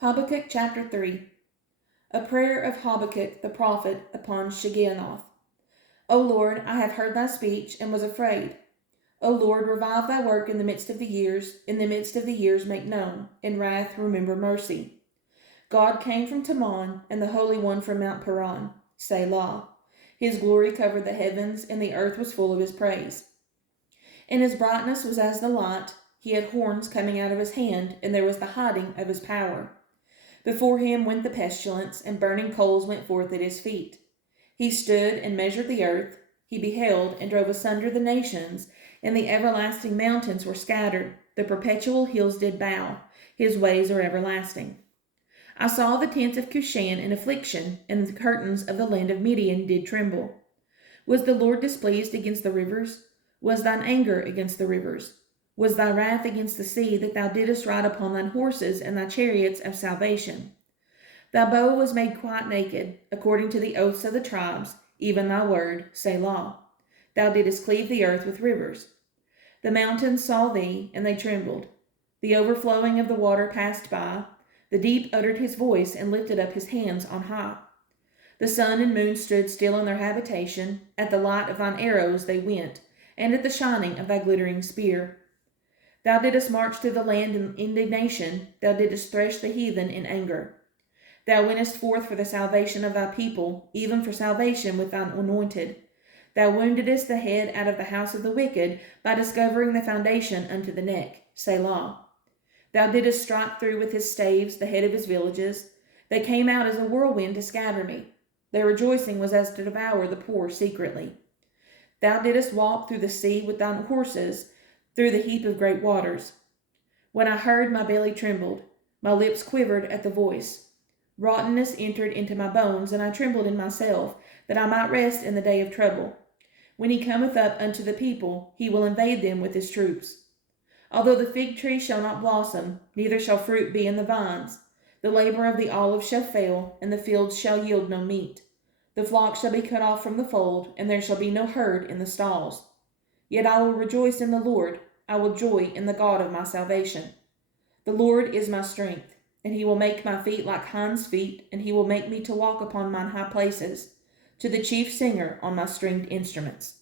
Habakkuk chapter 3. A prayer of Habakkuk the prophet upon Shigionoth. O Lord, I have heard thy speech and was afraid. O Lord, revive thy work in the midst of the years. In the midst of the years make known. In wrath remember mercy. God came from Teman, and the Holy One from Mount Paran. Selah. His glory covered the heavens, and the earth was full of his praise. And his brightness was as the light. He had horns coming out of his hand, and there was the hiding of his power. Before him went the pestilence, and burning coals went forth at his feet. He stood and measured the earth. He beheld and drove asunder the nations, and the everlasting mountains were scattered. The perpetual hills did bow. His ways are everlasting. I saw the tents of Cushan in affliction, and the curtains of the land of Midian did tremble. Was the Lord displeased against the rivers? Was thine anger against the rivers? Was thy wrath against the sea, that thou didst ride upon thine horses and thy chariots of salvation? Thy bow was made quite naked, according to the oaths of the tribes, even thy word, Selah. Thou didst cleave the earth with rivers. The mountains saw thee, and they trembled. The overflowing of the water passed by. The deep uttered his voice and lifted up his hands on high. The sun and moon stood still in their habitation. At the light of thine arrows they went, and at the shining of thy glittering spear. Thou didst march through the land in indignation. Thou didst thresh the heathen in anger. Thou wentest forth for the salvation of thy people, even for salvation with thine anointed. Thou woundedest the head out of the house of the wicked, by discovering the foundation unto the neck. Selah. Thou didst strike through with his staves the head of his villages. They came out as a whirlwind to scatter me. Their rejoicing was as to devour the poor secretly. Thou didst walk through the sea with thine horses, through the heap of great waters. When I heard, my belly trembled. My lips quivered at the voice. Rottenness entered into my bones, and I trembled in myself, that I might rest in the day of trouble. When he cometh up unto the people, he will invade them with his troops. Although the fig tree shall not blossom, neither shall fruit be in the vines, the labor of the olive shall fail, and the fields shall yield no meat. The flock shall be cut off from the fold, and there shall be no herd in the stalls. Yet I will rejoice in the Lord. I will joy in the God of my salvation. The Lord is my strength, and he will make my feet like hinds' feet, and he will make me to walk upon mine high places, to the chief singer on my stringed instruments.